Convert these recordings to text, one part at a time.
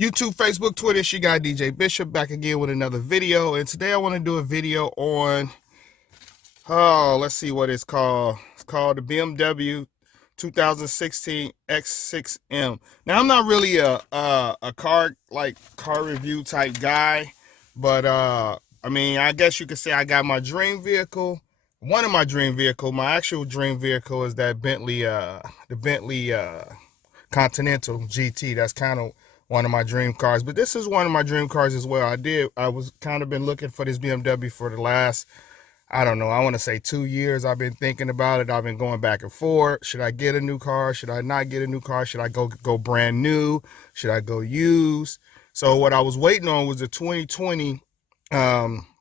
YouTube, Facebook, Twitter, it's your guy DJ Bishop back again with another video. And today I want to do a video on, let's see what it's called. It's called the BMW 2016 X6 M. Now I'm not really a car review type guy, but I mean, I guess you could say I got my dream vehicle. One of my dream vehicle, my actual dream vehicle is that the Bentley Continental GT. That's kind of one of my dream cars, but this is one of my dream cars as well. I was kind of been looking for this BMW for the last, I don't know, I want to say 2 years. I've been thinking about it. I've been going back and forth. Should I get a new car? Should I not get a new car? Should I go brand new? Should I go used? So what I was waiting on was the 2020 BMW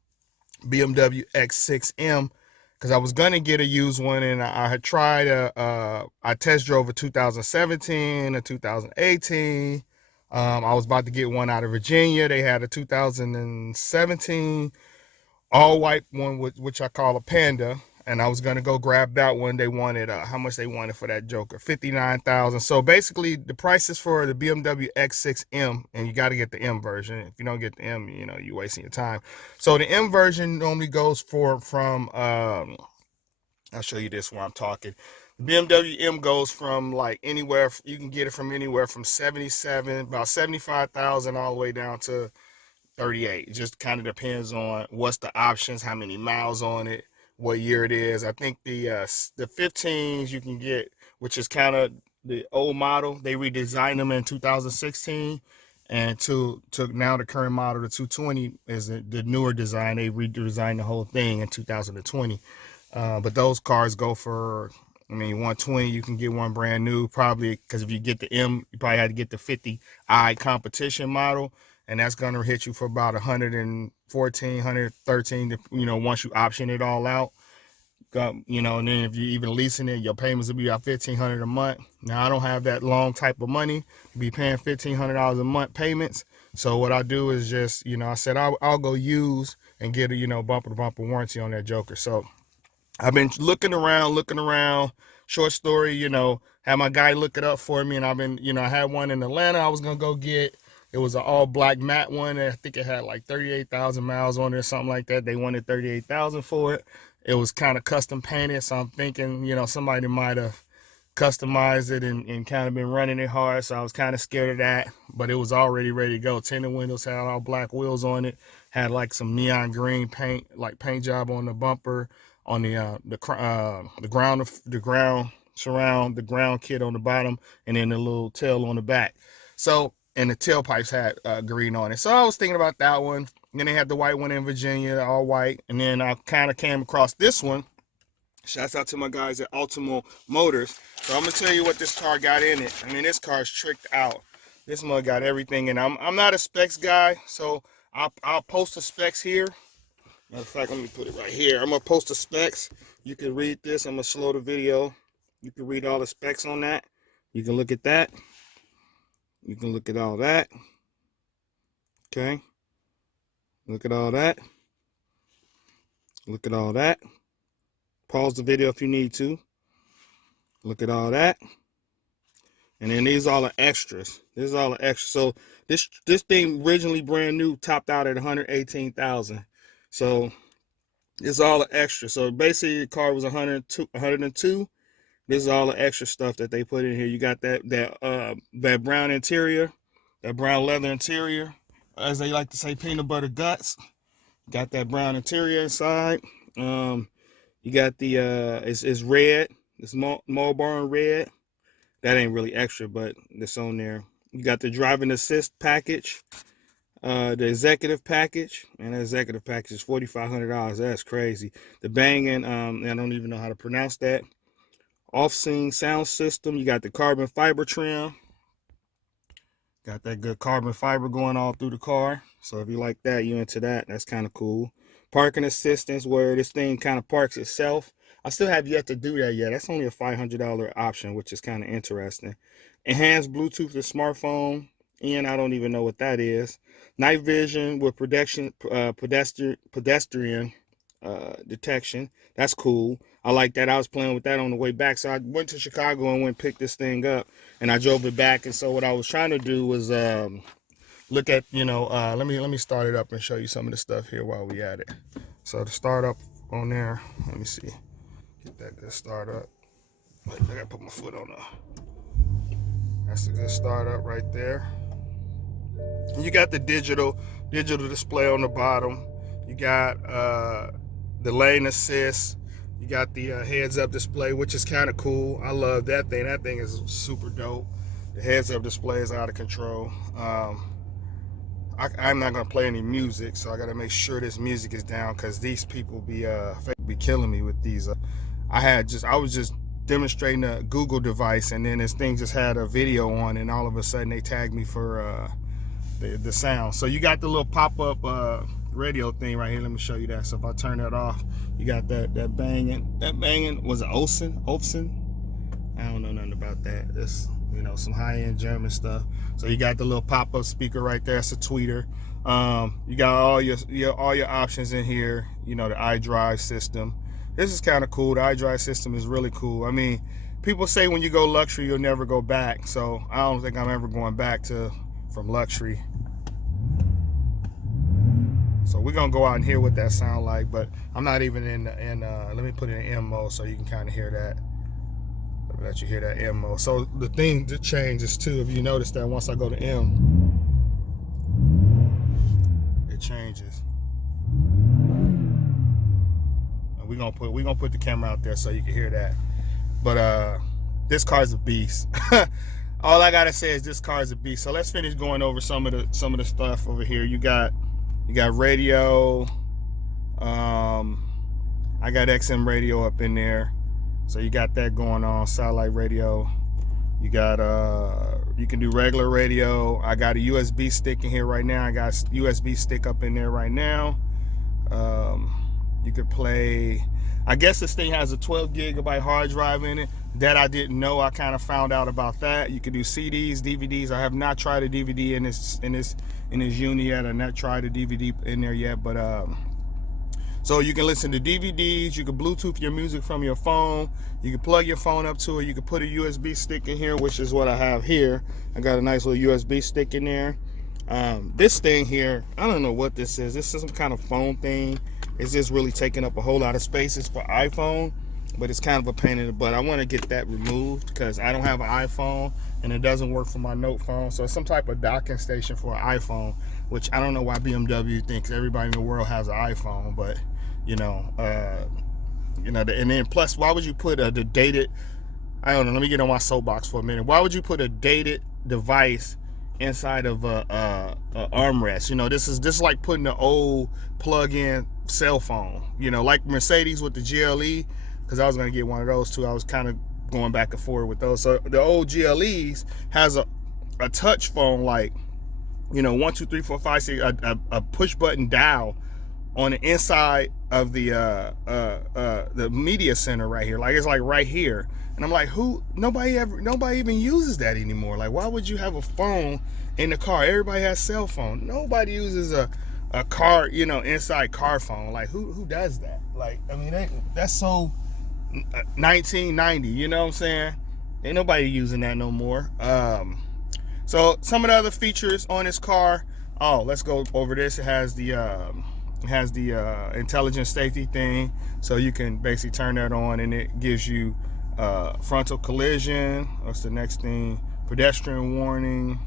X6 M, because I was going to get a used one, and I had tried I test drove a 2017, a 2018. I was about to get one out of Virginia. They had a 2017 all white one, which I call a Panda, and I was gonna go grab that one. They wanted how much they wanted for that Joker? $59,000. So basically, the prices for the BMW X6 M, and you got to get the M version. If you don't get the M, you know, you're wasting your time. So the M version normally goes from I'll show you this while I'm talking. The BMW M goes from like anywhere, you can get it from anywhere from 77, about 75,000 all the way down to 38. It just kind of depends on what's the options, how many miles on it, what year it is. I think the 15s you can get, which is kind of the old model. They redesigned them in 2016, and to now the current model, the 220 is the newer design. They redesigned the whole thing in 2020. But those cars go for, I mean, 120. You can get one brand new, probably, because if you get the M, you probably had to get the 50i competition model, and that's going to hit you for about 114, 113, you know, once you option it all out. You know, and then if you're even leasing it, your payments will be about $1,500 a month. Now, I don't have that long type of money to be paying $1,500 a month payments. So what I do is just, you know, I said I'll go use and get a, you know, bumper to bumper warranty on that Joker. So I've been looking around. Short story, you know, had my guy look it up for me, and I've been, you know, I had one in Atlanta I was gonna go get. It was an all black matte one. I think it had like 38,000 miles on it or something like that. They wanted 38,000 for it. It was kind of custom painted, so I'm thinking, you know, somebody might have customized it and kind of been running it hard. So I was kind of scared of that, but it was already ready to go. Tinted windows, had all black wheels on it, had like some neon green paint, like paint job on the bumper, on the ground surround, the ground kit on the bottom, and then the little tail on the back. So, and the tailpipes had green on it. So I was thinking about that one. And then they had the white one in Virginia, all white. And then I kind of came across this one. Shouts out to my guys at Ultimo Motors. So I'm gonna tell you what this car got in it. I mean, this car's tricked out. This mug got everything, and I'm not a specs guy, so I'll post the specs here. Matter of fact, let me put it right here. I'm gonna post the specs. You can read this. I'm gonna slow the video. You can read all the specs on that. You can look at that. You can look at all that. Okay. Look at all that. Look at all that. Pause the video if you need to. Look at all that. And then these are all the extras. This is all the extras. So this thing originally brand new, topped out at 118,000. So it's all the extra. So basically the car was 102. This is all the extra stuff that they put in here. You got that brown interior, that brown leather interior, as they like to say, peanut butter guts. Got that brown interior inside. You got the it's red. It's Marlboro red. That ain't really extra, but it's on there. You got the driving assist package, the executive package, and the executive package is $4,500. That's crazy. The Bang & I don't even know how to pronounce that. Off-scene sound system. You got the carbon fiber trim. Got that good carbon fiber going all through the car. So if you like that, you into that. That's kind of cool. Parking assistance, where this thing kind of parks itself. I still have yet to do that yet. That's only a $500 option, which is kind of interesting. Enhanced Bluetooth to smartphone. And I don't even know what that is. Night vision with pedestrian detection. That's cool. I like that. I was playing with that on the way back. So I went to Chicago and went and picked this thing up, and I drove it back. And so what I was trying to do was look at, let me start it up and show you some of the stuff here while we at it. So to start up on there, let me see, get that good start up. I gotta put my foot on that's a good start up right there. And you got the digital display on the bottom. You got the lane assist. You got the heads up display, which is kind of cool. I love that thing. That thing is super dope. The heads up display is out of control. I'm not gonna play any music, so I gotta make sure this music is down, because these people be killing me with these. I was just demonstrating a Google device, and then this thing just had a video on, and all of a sudden they tagged me for the sound. So you got the little pop-up radio thing right here. Let me show you that. So if I turn that off, you got that banging. Was it Olsen? I don't know nothing about that. It's, some high-end German stuff. So you got the little pop-up speaker right there. It's a tweeter. You got all your options in here. The Idrive system. This is kind of cool. The Idrive system is really cool. I mean, people say when you go luxury, you'll never go back. So I don't think I'm ever going back from luxury. So we're gonna go out and hear what that sound like, but I'm not even in let me put it in M mode so you can kind of hear that. Let you hear that M mode. So the thing that changes too, if you notice that once I go to M, it changes. We're gonna put the camera out there so you can hear that. But this car's a beast. All I gotta say is this car's a beast. So let's finish going over some of the stuff over here. You got radio. I got XM radio up in there, so you got that going on. Satellite radio. You got you can do regular radio. I got a USB stick in here right now. I got USB stick up in there right now. You could play, I guess this thing has a 12 gigabyte hard drive in it. That I didn't know. I kind of found out about that. You could do CDs, DVDs. I have not tried a DVD in this unit yet. I've not tried a DVD in there yet, but so you can listen to DVDs. You can Bluetooth your music from your phone. You can plug your phone up to it. You can put a USB stick in here, which is what I have here. I got a nice little USB stick in there. This thing here, I don't know what this is. This is some kind of phone thing. It's just really taking up a whole lot of space. It's for iPhone, but it's kind of a pain in the butt. I want to get that removed because I don't have an iPhone and it doesn't work for my Note phone. So it's some type of docking station for an iPhone, which I don't know why BMW thinks everybody in the world has an iPhone, but and then plus, why would you put the dated, I don't know, let me get on my soapbox for a minute. Why would you put a dated device inside of a armrest? This is like putting an old plug-in cell phone, like Mercedes with the GLE, because I was going to get one of those too. I was kind of going back and forth with those. So the old GLEs has a touch phone, like 1 2 3 4 5 6, a push button dial on the inside of the media center right here. Like, it's like right here. And I'm like, nobody even uses that anymore. Like, why would you have a phone in the car? Everybody has cell phone. Nobody uses a car, inside car phone. Like, who does that? Like, I mean, that's so 1990, you know what I'm saying? Ain't nobody using that no more. So some of the other features on this car. Oh, let's go over this. It has the intelligent safety thing, so you can basically turn that on, and it gives you frontal collision. What's the next thing? Pedestrian warning,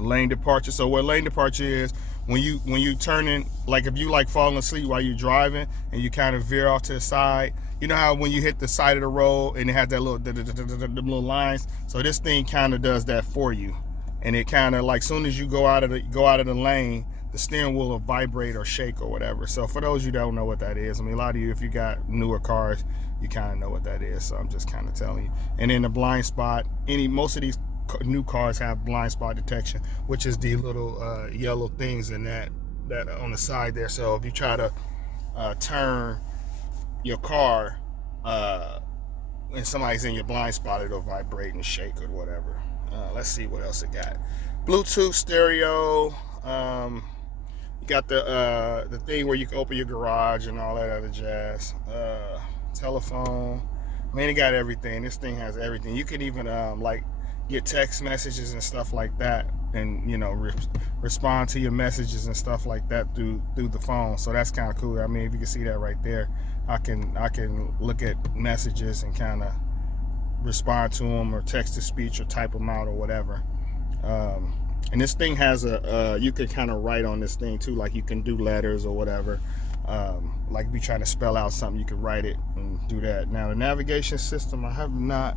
lane departure. So what lane departure is, when you turning, like if you like falling asleep while you're driving and you kind of veer off to the side, you know how when you hit the side of the road and it has that little lines. So this thing kind of does that for you, and it kind of, like, soon as you go out of the lane, the steering wheel will vibrate or shake or whatever. So for those you don't know what that is, I mean, a lot of you, if you got newer cars, you kind of know what that is. So I'm just kind of telling you. And then the blind spot, most of these new cars have blind spot detection, which is the little yellow things in that on the side there. So if you try to turn your car and somebody's in your blind spot, it'll vibrate and shake or whatever. Let's see what else it got. Bluetooth stereo. You got the thing where you can open your garage and all that other jazz. Telephone. I mean, it got everything. This thing has everything. You can even like get text messages and stuff like that, and you know, respond to your messages and stuff like that through the phone. So that's kind of cool. I mean, if you can see that right there, I can look at messages and kind of respond to them, or text to speech, or type them out, or whatever. And this thing has a you can kind of write on this thing too, like you can do letters or whatever. Like if you're trying to spell out something, you can write it and do that. Now the navigation system, I have not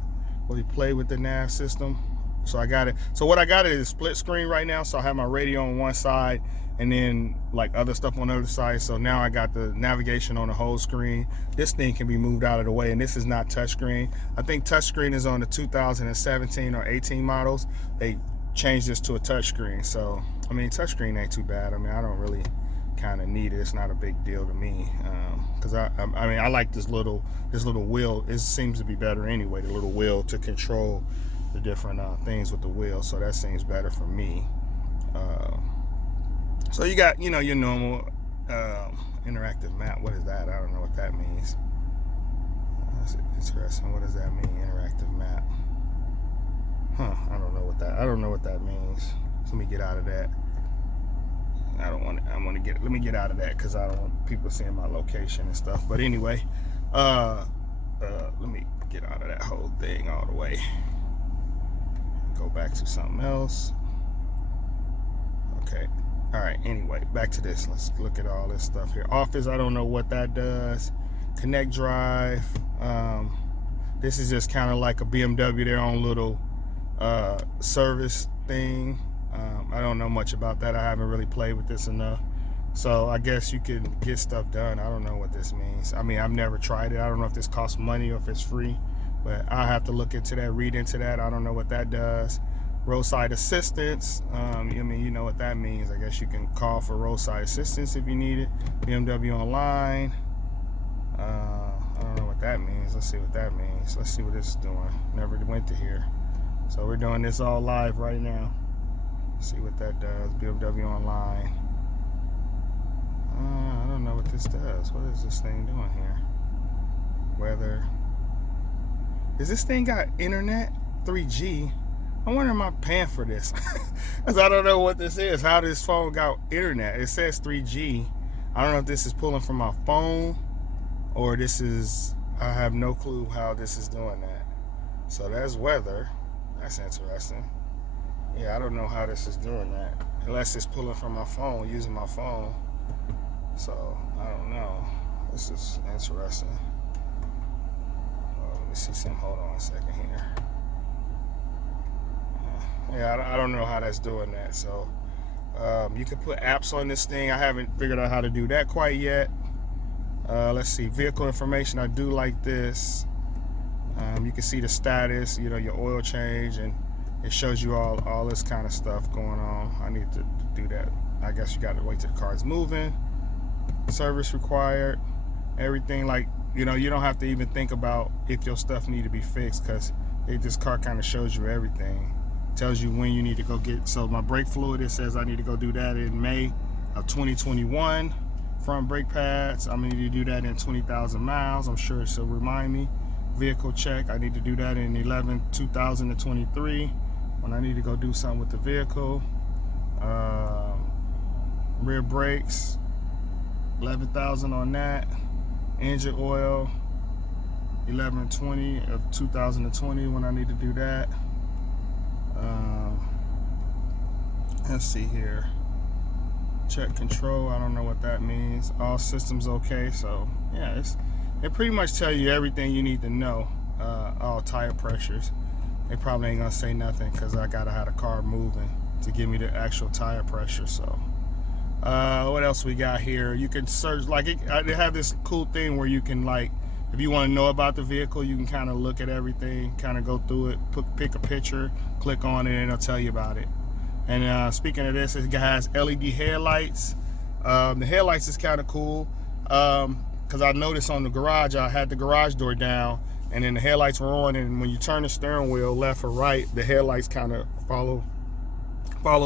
really played with the nav system, so I got it. So what I got is a split screen right now, so I have my radio on one side and then like other stuff on the other side. So now I got the navigation on the whole screen. This thing can be moved out of the way, and this is not touchscreen. I think touchscreen is on the 2017 or 18 models. They changed this to a touchscreen. So I mean, touchscreen ain't too bad. I mean, I don't really kind of need it. It's not a big deal to me, because I mean, I like this little wheel. It seems to be better anyway, the little wheel to control the different things with the wheel. So that seems better for me. So you got, you know, your normal interactive map. What is that? I don't know what that means. That's interesting. What does that mean, interactive map? I don't know what that means. So let me get out of that. Let me get out of that, because I don't want people seeing my location and stuff. But anyway, let me get out of that whole thing all the way. Go back to something else. Okay. All right. Anyway, back to this. Let's look at all this stuff here. Office, I don't know what that does. Connect Drive. This is just kind of like a BMW, their own little service thing. I don't know much about that. I haven't really played with this enough. So I guess you can get stuff done. I don't know what this means. I mean, I've never tried it. I don't know if this costs money or if it's free, but I have to look into that, read into that. I don't know what that does. Roadside assistance. I mean, you know what that means. I guess you can call for roadside assistance if you need it. BMW Online. I don't know what that means. Let's see what that means. Let's see what this is doing. Never went to here. So we're doing this all live right now. See what that does. BMW Online. I don't know what this does. What is this thing doing here? Weather. Is this thing got internet? 3G? I wonder, am I paying for this? Because I don't know what this is. How this phone got internet? It says 3G. I don't know if this is pulling from my phone, or this is, I have no clue how this is doing that. So that's weather. That's interesting. Yeah, I don't know how this is doing that, unless it's pulling from my phone, using my phone. So I don't know. This is interesting. Let me see something. Hold on a second here. Yeah, I don't know how that's doing that. So you can put apps on this thing. I haven't figured out how to do that quite yet. Let's see, vehicle information. I do like this. You can see the status, you know, your oil change, and it shows you all this kind of stuff going on. I need to do that. I guess you got to wait till the car's moving. Service required. Everything, like, you know, you don't have to even think about if your stuff need to be fixed, because this car kind of shows you everything. Tells you when you need to go get. So my brake fluid, it says I need to go do that in May of 2021. Front brake pads, I'm gonna need to do that in 20,000 miles. I'm sure it'll remind me. Vehicle check, I need to do that in 11/2023 when I need to go do something with the vehicle. Rear brakes, 11,000 on that. Engine oil, 11/20 of 2020 when I need to do that. Let's see here. Check control, I don't know what that means. All systems okay. So yeah, it pretty much tell you everything you need to know. All tire pressures. They probably ain't gonna say nothing, because I gotta have the car moving to give me the actual tire pressure. So what else we got here? You can search, like they have this cool thing where you can, like, if you want to know about the vehicle, you can kind of look at everything, kind of go through it, pick a picture, click on it, and it'll tell you about it. And speaking of this, it has LED headlights. The headlights is kind of cool, because I noticed on the garage, I had the garage door down, and then the headlights were on, and when you turn the steering wheel left or right, the headlights kind of follow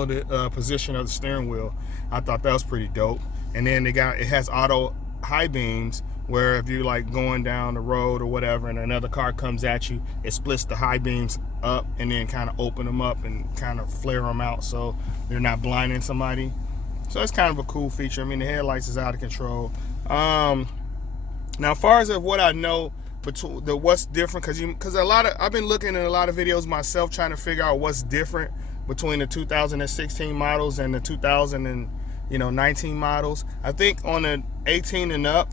the position of the steering wheel. I thought that was pretty dope. And then it has auto high beams, where if you're like going down the road or whatever and another car comes at you, it splits the high beams up and then kind of open them up and kind of flare them out so they're not blinding somebody. So it's kind of a cool feature. I mean, the headlights is out of control. Now, as far as what I know between what's different, because I've been looking at a lot of videos myself trying to figure out what's different between the 2016 models and the 2019 models. I think on the 18 and up,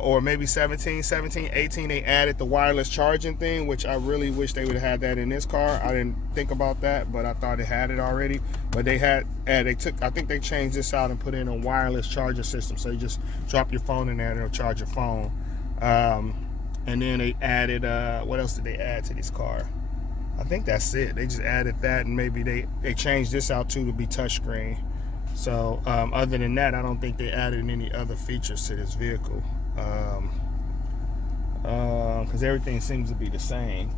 or maybe 17, 18, they added the wireless charging thing, which I really wish they would have had that in this car. I didn't think about that, but I thought it had it already. But I think they changed this out and put in a wireless charger system. So you just drop your phone in there and it'll charge your phone. And then they added, what else did they add to this car? I think that's it. They just added that, and maybe they changed this out too to be touchscreen. So other than that, I don't think they added any other features to this vehicle, because everything seems to be the same.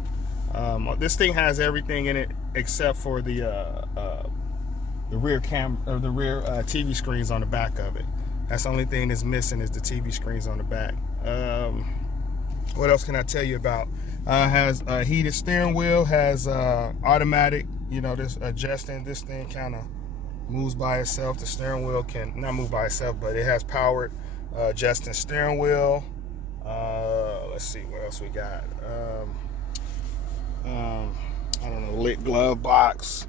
This thing has everything in it except for the rear TV screens on the back of it. That's the only thing that's missing is the TV screens on the back. What else can I tell you about? Has a heated steering wheel, has automatic, this adjusting. This thing kind of moves by itself. The steering wheel can not move by itself, but it has powered adjusting steering wheel. Let's see what else we got. I don't know, lit glove box,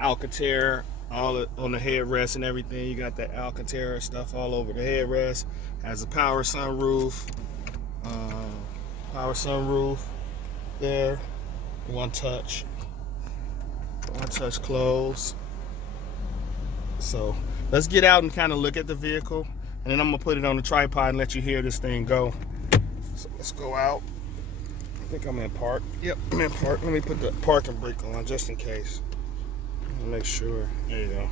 Alcantara, all on the headrest and everything. You got that Alcantara stuff all over the headrest. Has a power sunroof. There. One touch close. So let's get out and kind of look at the vehicle, and then I'm gonna put it on the tripod and let you hear this thing go. So let's go out. I think I'm in park. Yep, I'm in park. Let me put the parking brake on just in case. Make sure. There you go.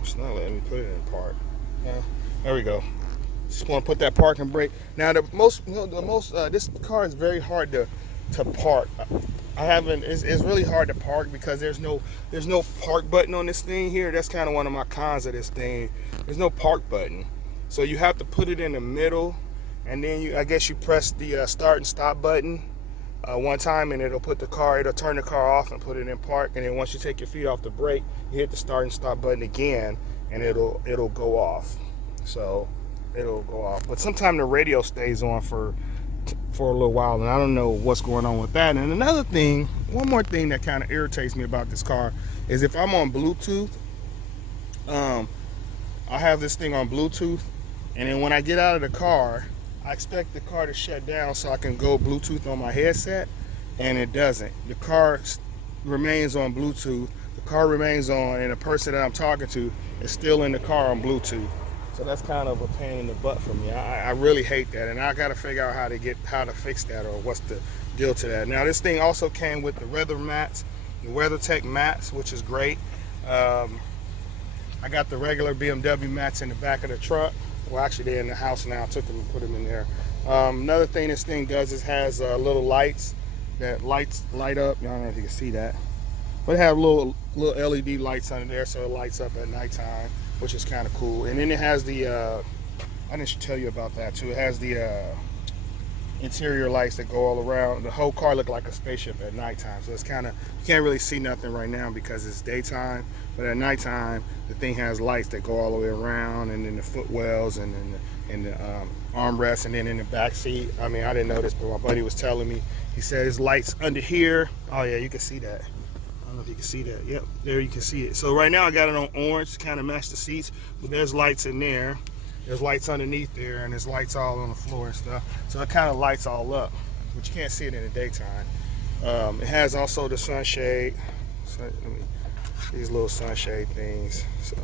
It's not letting me put it in park. There we go. Just want to put that parking brake. Now this car is very hard to park. It's really hard to park because there's no park button on this thing here. That's kind of one of my cons of this thing. There's no park button, so you have to put it in the middle, and then I guess you press the start and stop button one time, and it'll turn the car off and put it in park. And then once you take your feet off the brake, you hit the start and stop button again, and it'll go off. So it'll go off. But sometimes the radio stays on for a little while, and I don't know what's going on with that. And one more thing that kind of irritates me about this car is if I'm on Bluetooth, I have this thing on Bluetooth, and then when I get out of the car, I expect the car to shut down so I can go Bluetooth on my headset, and it doesn't. The car remains on Bluetooth, the car remains on, and the person that I'm talking to is still in the car on Bluetooth. So that's kind of a pain in the butt for me. I really hate that, and I got to figure out how to fix that, or what's the deal to that. Now this thing also came with the WeatherTech mats, which is great. I got the regular BMW mats in the back of the truck. Well, actually they're in the house now. I took them and put them in there. Another thing this thing does is has little lights that light up. I don't know if you can see that, but it have little LED lights under there, so it lights up at nighttime, which is kind of cool. And then it has the I didn't tell you about that too. It has the interior lights that go all around. The whole car looked like a spaceship at nighttime, so it's kind of, you can't really see nothing right now because it's daytime, but at nighttime the thing has lights that go all the way around, and then the footwells, and then the armrest, and then in the back seat. I mean, I didn't know this, but my buddy was telling me. He said there's lights under here. Oh yeah, you can see that. I don't know if you can see that. Yep, there you can see it. So right now I got it on orange to kind of match the seats, but there's lights in there. There's lights underneath there, and there's lights all on the floor and stuff. So it kind of lights all up, but you can't see it in the daytime. It has also the sunshade. These little sunshade things. So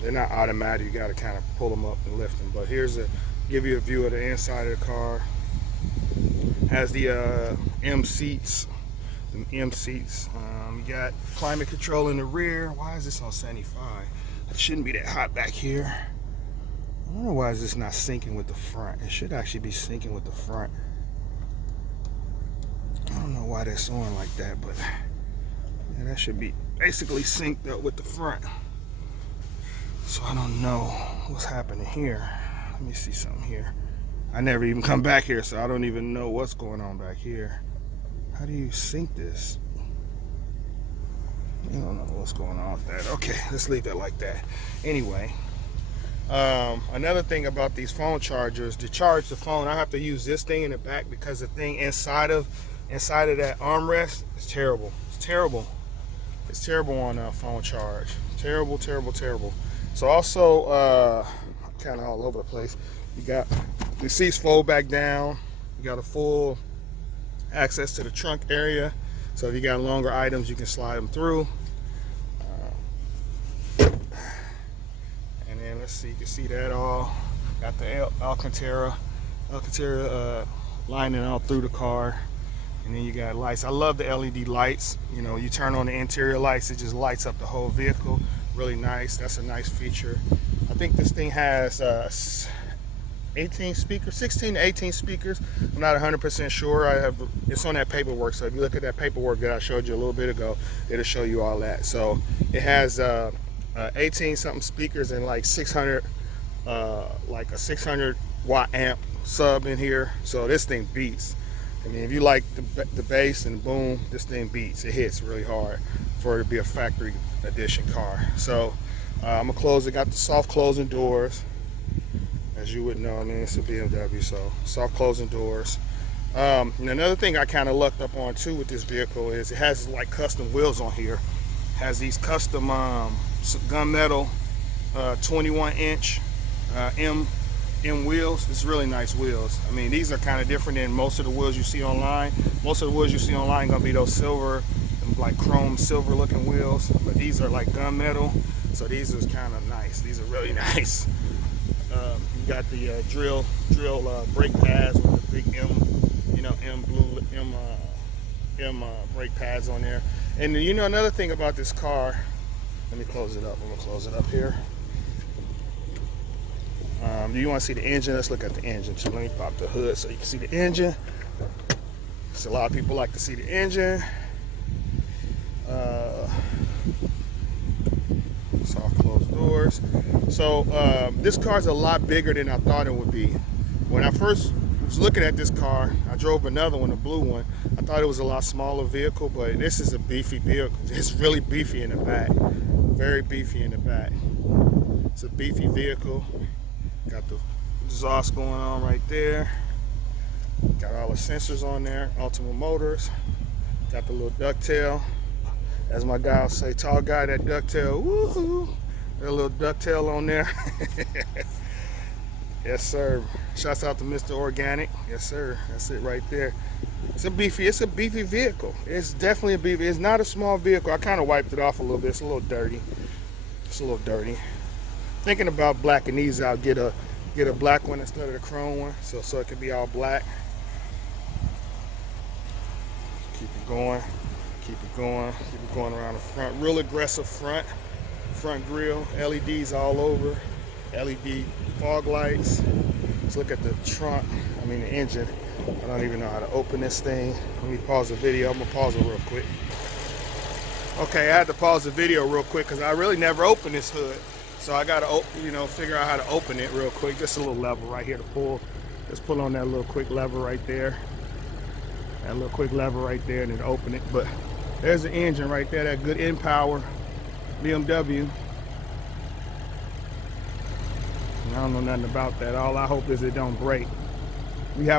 they're not automatic. You got to kind of pull them up and lift them. But give you a view of the inside of the car. Has the M seats. You got climate control in the rear. Why is this on 75? It shouldn't be that hot back here. I don't know why is this not syncing with the front. It should actually be syncing with the front. I don't know why that's on like that, but yeah, that should be basically synced up with the front. So I don't know what's happening here. Let me see something here. I never even come back here, so I don't even know what's going on back here. How do you sync this? I don't know what's going on with that. Okay, let's leave that like that. Anyway, another thing about these phone chargers, to charge the phone, I have to use this thing in the back because the thing inside of that armrest is terrible. It's terrible. It's terrible on a phone charge. Terrible, terrible, terrible. So also, kind of all over the place. You got the seats fold back down. You got a full access to the trunk area. So if you got longer items, you can slide them through. And then let's see, you can see that all. Got the Alcantara lining all through the car. And then you got lights. I love the LED lights. You know, you turn on the interior lights, it just lights up the whole vehicle. Really nice. That's a nice feature. I think this thing has 18 speakers, 16 to 18 speakers. I'm not 100% sure. It's on that paperwork. So if you look at that paperwork that I showed you a little bit ago, it'll show you all that. So it has 18 something speakers and like 600, like a 600 watt amp sub in here. So this thing beats. I mean, if you like the bass and boom, this thing beats. It hits really hard for it to be a factory edition car. So I'm gonna close it. Got the soft closing doors, as you would know. I mean, it's a BMW, so soft closing doors. And another thing I kind of lucked up on too with this vehicle is it has like custom wheels on here. It has these custom gunmetal 21-inch M wheels. It's really nice wheels. I mean, these are kind of different than most of the wheels you see online. Most of the wheels you see online gonna be those silver, like chrome silver looking wheels, but these are like gunmetal, so these are kind of nice. These are really nice. You got the drill brake pads with the big M, you know, M brake pads on there. And you know, another thing about this car, let me close it up. I'm gonna close it up here. Do you want to see the engine? Let's look at the engine too. Let me pop the hood so you can see the engine. So a lot of people like to see the engine. Soft closed doors. So this car's a lot bigger than I thought it would be. When I first was looking at this car, I drove another one, a blue one. I thought it was a lot smaller vehicle, but this is a beefy vehicle. It's really beefy in the back. Very beefy in the back. It's a beefy vehicle. Got the exhaust going on right there. Got all the sensors on there. Ultima Motors. Got the little ducktail. As my guy will say, tall guy, that ducktail. Woohoo! Got a little ducktail on there. Yes, sir. Shouts out to Mr. Organic. Yes, sir. That's it right there. It's a beefy vehicle. It's definitely a beefy. It's not a small vehicle. I kind of wiped it off a little bit. It's a little dirty. It's a little dirty. Thinking about blacking these out, get a black one instead of the chrome one, so it can be all black. Keep it going around the front. Real aggressive front grille, LEDs all over, LED fog lights. Let's look at the trunk. I mean the engine. I don't even know how to open this thing. Let me pause the video. I'm gonna pause it real quick. Okay, I had to pause the video real quick because I really never opened this hood. So I gotta, figure out how to open it real quick. Just a little lever right here to pull. Just pull on that little quick lever right there. That little quick lever right there, and then open it. But there's the engine right there. That good in-power BMW. And I don't know nothing about that. All I hope is it don't break. I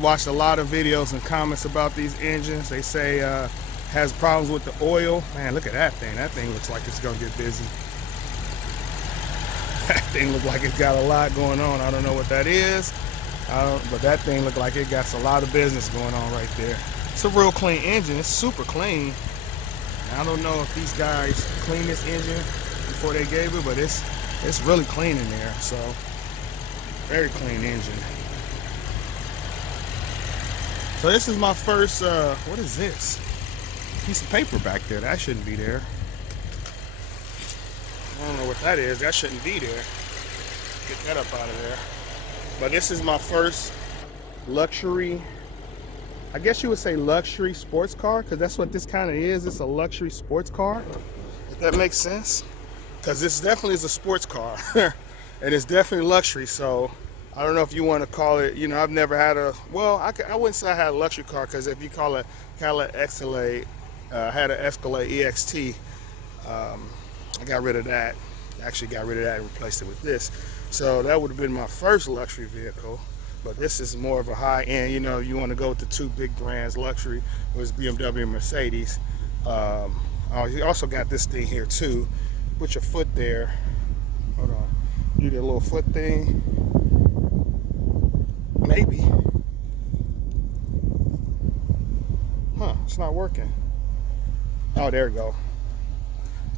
watched a lot of videos and comments about these engines. They say has problems with the oil. Man, look at that thing. That thing looks like it's gonna get busy. That thing looks like it's got a lot going on. I don't know what that is, but that thing looked like it got a lot of business going on right there. It's a real clean engine. It's super clean. I don't know if these guys cleaned this engine before they gave it, but it's really clean in there. So very clean engine. So this is my first. What is this? Piece of paper back there. That shouldn't be there. I don't know what that is. That shouldn't be there. Get that up out of there. But this is my first luxury, I guess you would say luxury sports car, because that's what this kind of is. It's a luxury sports car, if that makes sense. Because this definitely is a sports car. And it's definitely luxury. So I don't know if you want to call it, you know, I've never had a, well, I wouldn't say I had a luxury car, because if you call it Cadillac Escalade, I had an Escalade EXT. I got rid of that. Actually got rid of that and replaced it with this. So that would have been my first luxury vehicle. But this is more of a high end. You know, you want to go with the two big brands, luxury was BMW and Mercedes. You also got this thing here too. Put your foot there. Hold on. You do a little foot thing. Maybe. Huh, it's not working. Oh, there we go.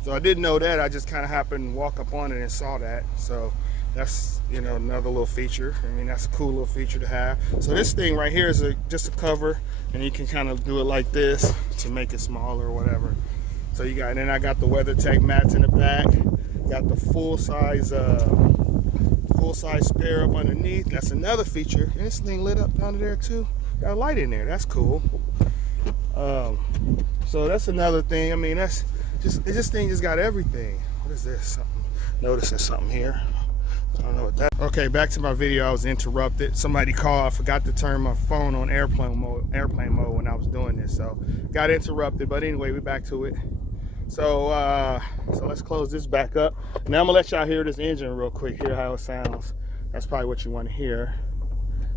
So I didn't know that. I just kind of happened to walk up on it and saw that. So that's, you know, another little feature. I mean, that's a cool little feature to have. So this thing right here is just a cover, and you can kind of do it like this to make it smaller or whatever. So you got, and then I got the WeatherTech mats in the back. Got the full size spare up underneath. That's another feature. And this thing lit up down there too. Got a light in there. That's cool. So that's another thing. I mean, that's just, this thing just got everything. What is this? Noticing something here. I don't know what that. Okay, back to my video. I was interrupted. Somebody called. I forgot to turn my phone on airplane mode when I was doing this, so got interrupted. But anyway, we're back to it. So let's close this back up. Now I'm gonna let y'all hear this engine real quick. Hear how it sounds. That's probably what you want to hear.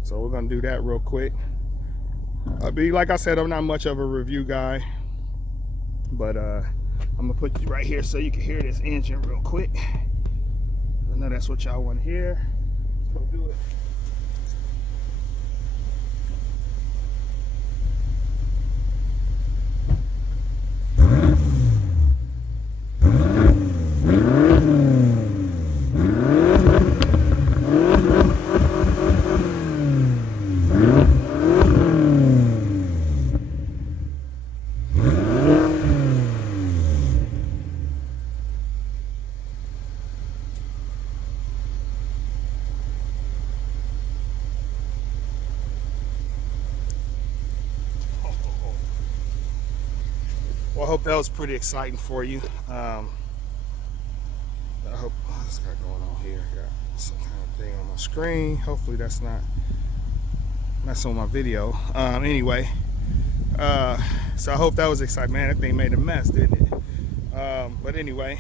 So we're gonna do that real quick. Like I said, I'm not much of a review guy, but I'm gonna put you right here so you can hear this engine real quick. I know that's what y'all want to hear. Let's go do it. Well, I hope that was pretty exciting for you. I hope what's got going on here. Got some kind of thing on my screen. Hopefully that's not on my video. Anyway, so I hope that was exciting. Man, that thing made a mess, didn't it? But anyway,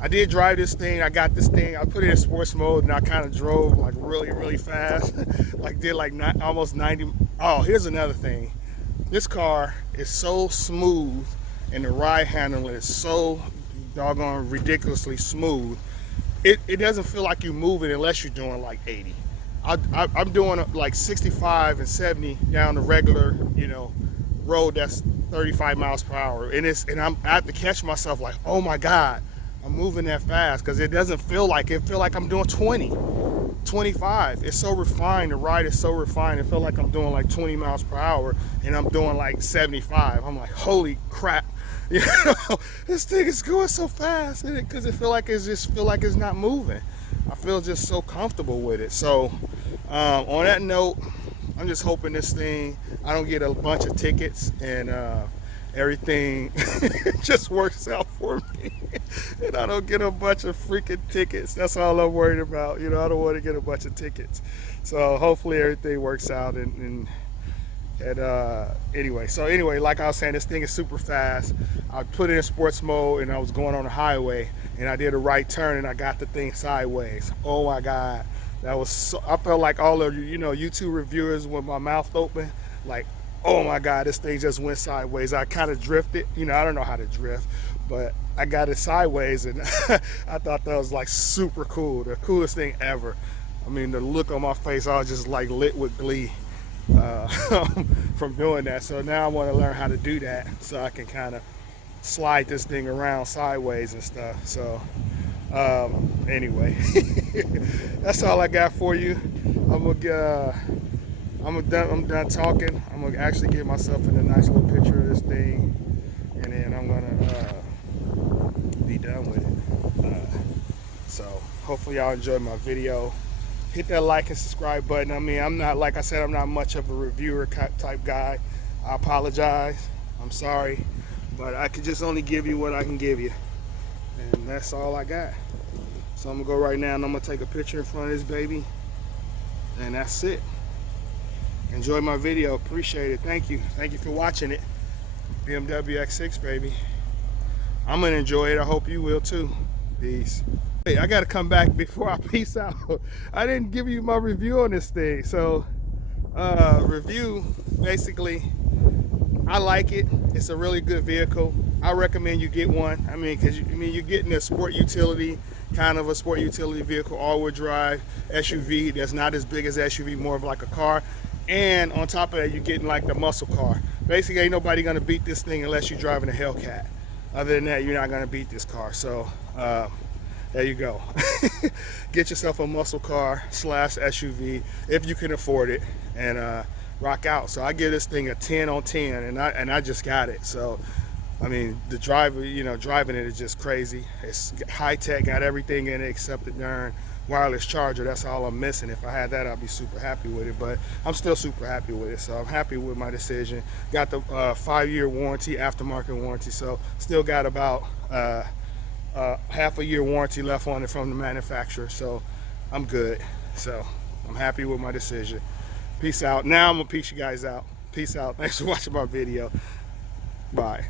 I did drive this thing. I got this thing. I put it in sports mode, and I kind of drove like really fast. Like did like almost 90. Oh, here's another thing. This car is so smooth, and the ride handling is so doggone ridiculously smooth. It doesn't feel like you're moving unless you're doing like 80. I'm doing like 65 and 70 down the regular, you know, road that's 35 miles per hour, and I have to catch myself like, oh my God, I'm moving that fast, because it doesn't feel like it. Feel like I'm doing 20. 25. It's so refined. The ride is so refined. It felt like I'm doing like 20 miles per hour, and I'm doing like 75. I'm like, holy crap, you know, this thing is going so fast, because it feel like it's not moving. I feel just so comfortable with it. So on that note, I'm just hoping this thing, I don't get a bunch of tickets, and everything just works out for me, and I don't get a bunch of freaking tickets. That's all I'm worried about. You know, I don't want to get a bunch of tickets. So hopefully everything works out. And anyway, like I was saying, this thing is super fast. I put it in sports mode, and I was going on the highway, and I did a right turn, and I got the thing sideways. Oh my God, that was so, I felt like all of you know, YouTube reviewers with my mouth open, like, oh my God, this thing just went sideways. I kind of drifted. You know, I don't know how to drift, but I got it sideways, and I thought that was like super cool. The coolest thing ever. I mean, the look on my face, I was just like lit with glee from doing that. So now I want to learn how to do that, so I can kind of slide this thing around sideways and stuff. So anyway, that's all I got for you. I'm done talking. I'm gonna actually get myself in a nice little picture of this thing, and then I'm gonna be done with it. So hopefully y'all enjoyed my video. Hit that like and subscribe button. I mean, I'm not, like I said, I'm not much of a reviewer type guy. I apologize. I'm sorry, but I could just only give you what I can give you, and that's all I got. So I'm gonna go right now, and I'm gonna take a picture in front of this baby, And that's it. Enjoy my video. Appreciate it. Thank you. Thank you for watching it. BMW X6, baby. I'm gonna enjoy it. I hope you will too. Peace. Hey, I gotta come back before I peace out. I didn't give you my review on this thing. So review, basically, I like it. It's a really good vehicle. I recommend you get one. I mean, because you're getting a sport utility, kind of a sport utility vehicle, all-wheel drive SUV that's not as big as SUV, more of like a car. And on top of that, you're getting like the muscle car. Basically, ain't nobody gonna beat this thing unless you're driving a Hellcat. Other than that, you're not gonna beat this car. So there you go. Get yourself a muscle car / SUV if you can afford it, and rock out. So I give this thing a 10 on 10, and I just got it. So I mean, the driver, driving it is just crazy. It's high tech, got everything in it except the darn wireless charger. That's all I'm missing. If I had that, I'd be super happy with it, but I'm still super happy with it. So I'm happy with my decision. Got the 5-year warranty, aftermarket warranty, so still got about half a year warranty left on it from the manufacturer. So I'm good. So I'm happy with my decision. Peace out. Now I'm gonna peace you guys out. Peace out. Thanks for watching my video. Bye.